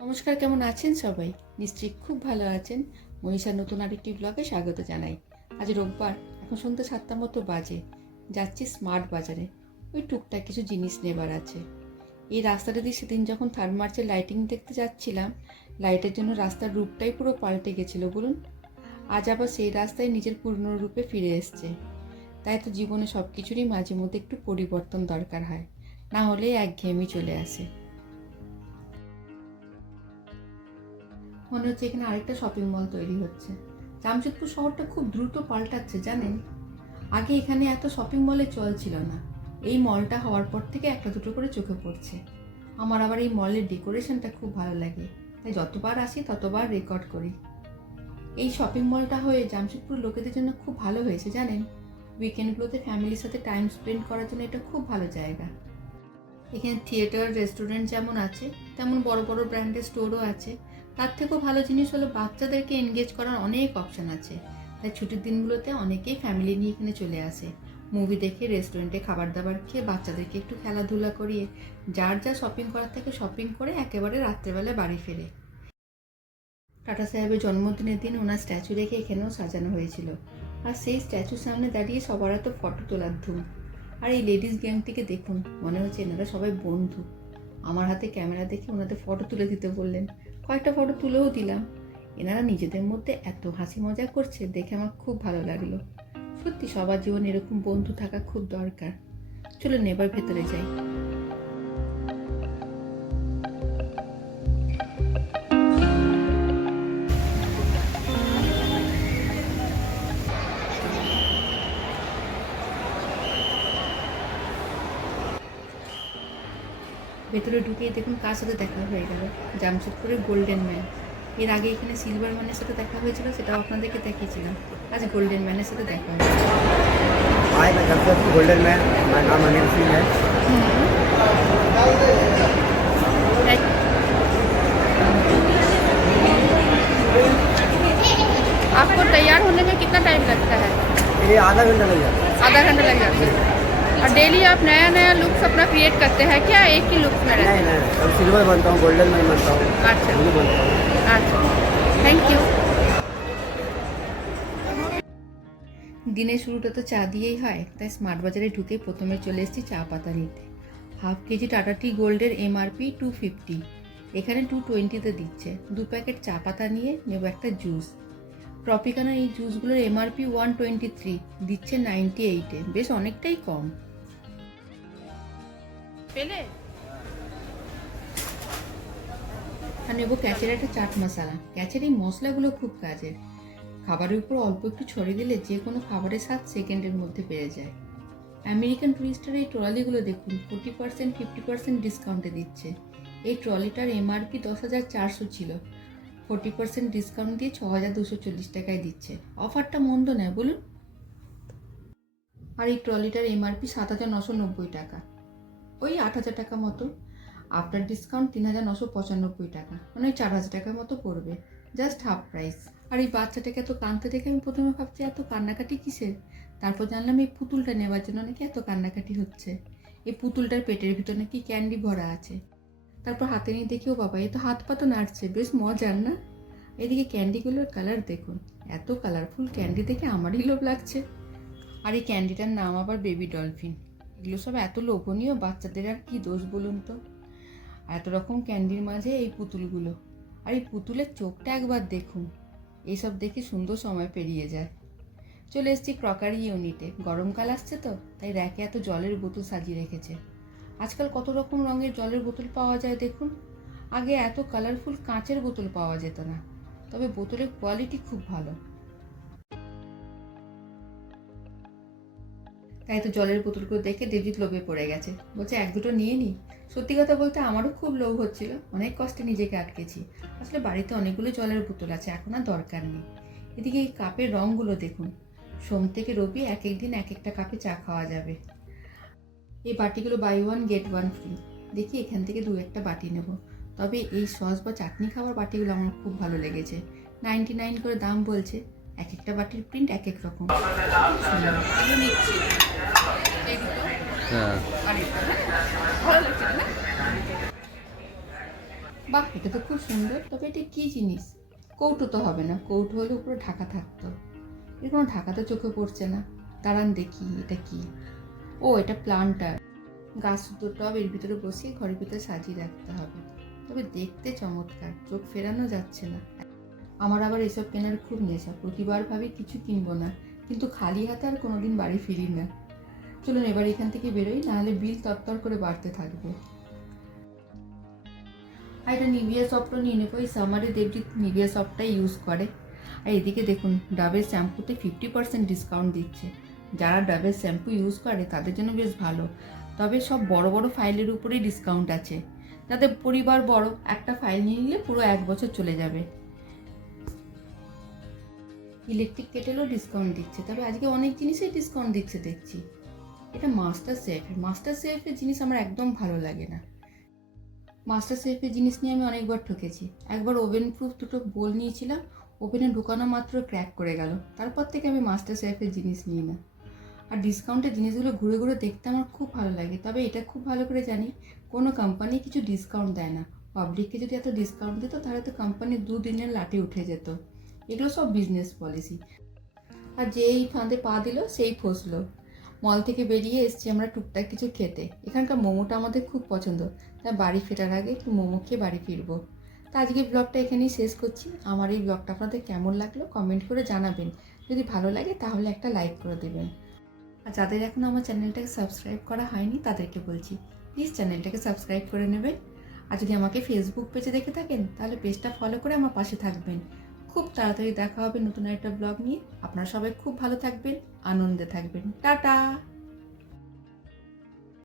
নমস্কার, কেমন আছেন সবাই? নিশ্চয়ই খুব ভালো আছেন। মনীষার নতুন আরেকটি ব্লগে স্বাগত জানাই। আজ রোববার, এখন সন্ধ্যে সাতটা মতো বাজে। যাচ্ছি স্মার্ট বাজারে। ওই টুকটাক কিছু জিনিস নেবার আছে। এই রাস্তাটা দিয়ে সেদিন যখন থার্ড মার্চের লাইটিং দেখতে যাচ্ছিলাম লাইটের জন্য রাস্তার রূপটাই পুরো পাল্টে গেছিল, বলুন। আজ আবার সেই রাস্তায় নিজের পূর্ণ রূপে ফিরে এসছে। তাই তো জীবনে সব কিছুরই মাঝে মধ্যে একটু পরিবর্তন দরকার হয়। না হলে একঘেয়েমি চলে আসে। মনে হচ্ছে এখানে আরেকটা শপিং মল তৈরি হচ্ছে। জামশেদপুর শহরটা খুব দ্রুত পাল্টাচ্ছে, জানেন? আগে এখানে এত শপিং মলে চল ছিল না। এই মলটা হওয়ার পর থেকে একটা দুটো করে চোখে পড়ছে। আমার আবার এই মলের ডেকোরেশনটা খুব ভালো লাগে। তাই যতবার আসি, ততবার রেকর্ড করি। এই শপিং মলটা হয়ে জামশেদপুর লোকেদের জন্য খুব ভালো হয়েছে, জানেন? উইকেন্ডগুলোতে ফ্যামিলির সাথে টাইম স্পেন্ড করার জন্য এটা খুব ভালো জায়গা। এখানে থিয়েটার রেস্টুরেন্ট যেমন আছে, তেমন বড় বড় ব্র্যান্ডের স্টোরও আছে। তার থেকেও ভালো জিনিস হলো বাচ্চাদেরকে এনগেজ করার অনেক অপশন আছে। তাই ছুটির দিনগুলোতে অনেকেই ফ্যামিলি নিয়ে এখানে চলে আসে। মুভি দেখে রেস্টুরেন্টে খাবার দাবার খেয়ে বাচ্চাদেরকে একটু খেলাধুলা করিয়ে, যার যা শপিং করার থেকে শপিং করে একেবারে রাত্রেবেলা বাড়ি ফেরে। টাটা সাহেবের জন্মদিনের দিন ওনার স্ট্যাচু রেখে এখানেও সাজানো হয়েছিল। আর সেই স্ট্যাচুর সামনে দাঁড়িয়ে সবার এত ফটো তোলার ধুম আর এই লেডিস গ্যাংটিকে দেখুন, মনে হচ্ছে এনারা সবাই বন্ধু। আমার হাতে ক্যামেরা দেখে ওনাদের ফটো তুলে দিতে বললেন। কয়েকটা ফটো তুলেও দিলাম। এনারা নিজেদের মধ্যে এত হাসি মজা করছে দেখে আমার খুব ভালো লাগল। সত্যি সবার জীবনে এরকম বন্ধু থাকা খুব দরকার। চলুন এবার ভেতরে যাই। ভেতরে ঢুকিয়ে দেখুন কার সাথে দেখা হয়ে গেল জামশেদপুরের গোল্ডেন ম্যান এর আগে এখানে সিলভার ম্যানের সাথে দেখা হয়েছিল সেটাও আপনাদেরকে দেখিয়েছিলাম আজ গোল্ডেন ম্যানের সাথে দেখা হয়েছে हाय मैं जमशेदपुर गोल्डन मैन मेरा नाम अनिल सिंह है आपको तैयार होने में कितना टाइम लगता है ये आधा घंटा लग जाता है आधा घंटा लग जाता है और डेली आप नया नया लुक्स अपना क्रिएट करते हैं क्या एक ही लुक में रहते नहीं नहीं अब सिल्वर बनता हूँ गोल्डन मैन बनता हूँ हैं अच्छा ब्लू बनता हूँ अच्छा थैंक यू দিনের শুরুটা তো চা দিয়েই হয় তাই স্মার্ট বাজারে ঢুকে প্রথমে চলে এসেছি চা পাতা নিতে হাফ কেজি টাটা টি গোল্ডের এমআরপি টু ফিফটি এখানে টু টোয়েন্টিতে দিচ্ছে দু প্যাকেট চা পাতা নিয়ে নেব একটা জুস ট্রপিকানা এই জুসগুলোর এমআরপি ওয়ান টোয়েন্টি থ্রি দিচ্ছে নাইনটি এইটে বেশ অনেকটাই কম পেলে? আর নেব ক্যাচের একটা চাট মশলা। ক্যাচের এই মশলাগুলো খুব কাজের। খাবারের উপর অল্প একটু ছড়িয়ে দিলে যে কোনো খাবারের স্বাদ সেকেন্ডের মধ্যে বেড়ে যায়। আমেরিকান টুরিস্টের এই ট্রলিগুলো দেখুন, ফোর্টি পার্সেন্ট, ফিফটি পার্সেন্ট ডিসকাউন্টে দিচ্ছে। এই ট্রলিটার এমআরপি দশ হাজার চারশো ছিল। ফোর্টি পার্সেন্ট ডিসকাউন্ট দিয়ে ছ হাজার দুশো চল্লিশ টাকায় দিচ্ছে। অফারটা মন্দ নয়, বলুন। আর এই ট্রলিটার এমআরপি সাত হাজার নশো নব্বই টাকা। ওই আট হাজার টাকা মতো। আফটার ডিসকাউন্ট তিন হাজার নশো পঁচানব্বই টাকা। মানে ওই চার হাজার টাকার মতো পড়বে। জাস্ট হাফ প্রাইস আর এই বাচ্চাটাকে এত কাঁদতে দেখে আমি প্রথমে ভাবছি, এত কান্নাকাটি কিসের? তারপর জানলাম এই পুতুলটা নেওয়ার জন্য নাকি এত কান্নাকাটি হচ্ছে। এই পুতুলটার পেটের ভিতর নাকি ক্যান্ডি ভরা আছে। তারপর হাতে নিয়ে দেখেও বাবা, এ তো হাত পাতো নাড়ছে, বেশ মজার না? এদিকে ক্যান্ডিগুলোর কালার দেখুন। এত কালারফুল ক্যান্ডি দেখে আমারই লোভ লাগছে। আর এই ক্যান্ডিটার নাম আবার বেবি ডলফিন এগুলো সব এত লোভনীয় বাচ্চাদের আর কি দোষ বলুন তো? এত রকম ক্যান্ডির মাঝে এই পুতুলগুলো। আর এই পুতুলের চোখটা একবার দেখুন এইসব দেখে সুন্দর সময় পেরিয়ে যায়। চলে এসেছি ক্রকারি ইউনিটে গরমকাল আসছে তো, তাই র্যাকে এত জলের বোতল সাজিয়ে রেখেছে। আজকাল কত রকম রঙের জলের বোতল পাওয়া যায় দেখুন। আগে এত কালারফুল কাঁচের বোতল পাওয়া যেত না, তবে বোতলের কোয়ালিটি খুব ভালো। তাই তো জলের বোতলগুলো দেখে দেবজিৎ লোভে পড়ে গেছে। বলছে, এক দুটো নিয়ে নি। সত্যি কথা বলতে আমারও খুব লোভ হচ্ছিল। অনেক কষ্টে নিজেকে আটকেছি। আসলে বাড়িতে অনেকগুলো জলের বোতল আছে, এখন আর দরকার নেই। এদিকে এই কাপের রঙগুলো দেখুন। সোম থেকে রবি এক এক দিন এক একটা কাপে চা খাওয়া যাবে। এই বাটিগুলো buy one get one free দেখি এখান থেকে দু একটা বাটি নেব। তবে এই সস বা চাটনি খাওয়ার বাটিগুলো আমার খুব ভালো লেগেছে। নাইনটি নাইন করে দাম বলছে। এক একটা বাটির প্রিন্ট এক এক রকম। হ্যাঁ। বাহ এটা তো খুব সুন্দর। তবে এটা কি জিনিস? কৌটো তো হবে না। কৌটো হলে উপরে ঢাকা থাকতো। এর কোনো ঢাকা তো চোখে পড়ছে না। দাঁড়ান দেখি এটা কি? ও এটা প্লান্টার গাছ শুদ্ধ টব এর ভিতরে বসিয়ে ঘরের ভিতরে সাজিয়ে রাখতে হবে। তবে দেখতে চমৎকার। চোখ ফেরানো যাচ্ছে না। আমার আবার এসব কেনার খুব নেশা। প্রতিবার ভাবি কিছু কিনবো না, কিন্তু খালি হাতে আর কোনোদিন বাড়ি ফিরি না। চলুন এবার এখান থেকে বেরোই, নাহলে বিল তরতর করে বাড়তে থাকবে। আর এটা নিভিয়া সফটও নিয়ে নেব, এই সামারে দেবজিৎ নিভিয়া সফটটাই ইউজ করে। আর এদিকে দেখুন, ডাবের শ্যাম্পুতে ফিফটি পার্সেন্ট ডিসকাউন্ট দিচ্ছে। যারা ডাবের শ্যাম্পু ইউজ করে, তাদের জন্য বেশ ভালো। তবে সব বড় বড় ফাইলের উপরেই ডিসকাউন্ট আছে। যাদের পরিবার বড়, একটা ফাইল নিয়ে নিলে পুরো এক বছর চলে যাবে। ইলেকট্রিক কেটেলও ডিসকাউন্ট দিচ্ছে। তবে আজকে অনেক জিনিসেই ডিসকাউন্ট দিচ্ছে, দেখছি। এটা মাস্টার সেফের মাস্টার সেফের জিনিস আমার একদম ভালো লাগে না। মাস্টার সেফের জিনিস নিয়ে আমি অনেকবার ঠকেছি। একবার ওভেন প্রুফ দুটো বোল নিয়েছিলাম ওভেনে ঢুকানো মাত্র ক্র্যাক করে গেল। তারপর থেকে আমি মাস্টার সেফের জিনিস নিই না। আর ডিসকাউন্টের জিনিসগুলো ঘুরে ঘুরে দেখতে আমার খুব ভালো লাগে। তবে এটা খুব ভালো করে জানি, কোনো কোম্পানি কিছু ডিসকাউন্ট দেয় না। পাবলিককে যদি এত ডিসকাউন্ট দিত, তাহলে তো কোম্পানির দুদিনের লাঠি উঠে যেত। এগুলো সব বিজনেস পলিসি আর যেই ফাঁদে পা দিল, সেই ফসলো। মল থেকে বেরিয়ে এসছি আমরা টুকটাক কিছু খেতে। এখানকার মোমোটা আমাদের খুব পছন্দ। তাই বাড়ি ফেরার আগে একটু মোমো খেয়ে বাড়ি ফিরবো। তা আজকে ব্লগটা এখানেই শেষ করছি। আমার এই ব্লগটা আপনাদের কেমন লাগল কমেন্ট করে জানাবেন। যদি ভালো লাগে তাহলে একটা লাইক করে দেবেন। আর যাদের এখনও আমার চ্যানেলটাকে সাবস্ক্রাইব করা হয়নি, তাদেরকে বলছি প্লিজ চ্যানেলটাকে সাবস্ক্রাইব করে নেবেন। আর যদি আমাকে ফেসবুক পেজে দেখে থাকেন, তাহলে পেজটা ফলো করে আমার পাশে থাকবেন। খুব তাড়াতাড়ি দেখা হবে নতুন একটা ব্লগ নিয়ে। আপনারা সবাই খুব ভালো থাকবেন, আনন্দে থাকবেন। টাটা!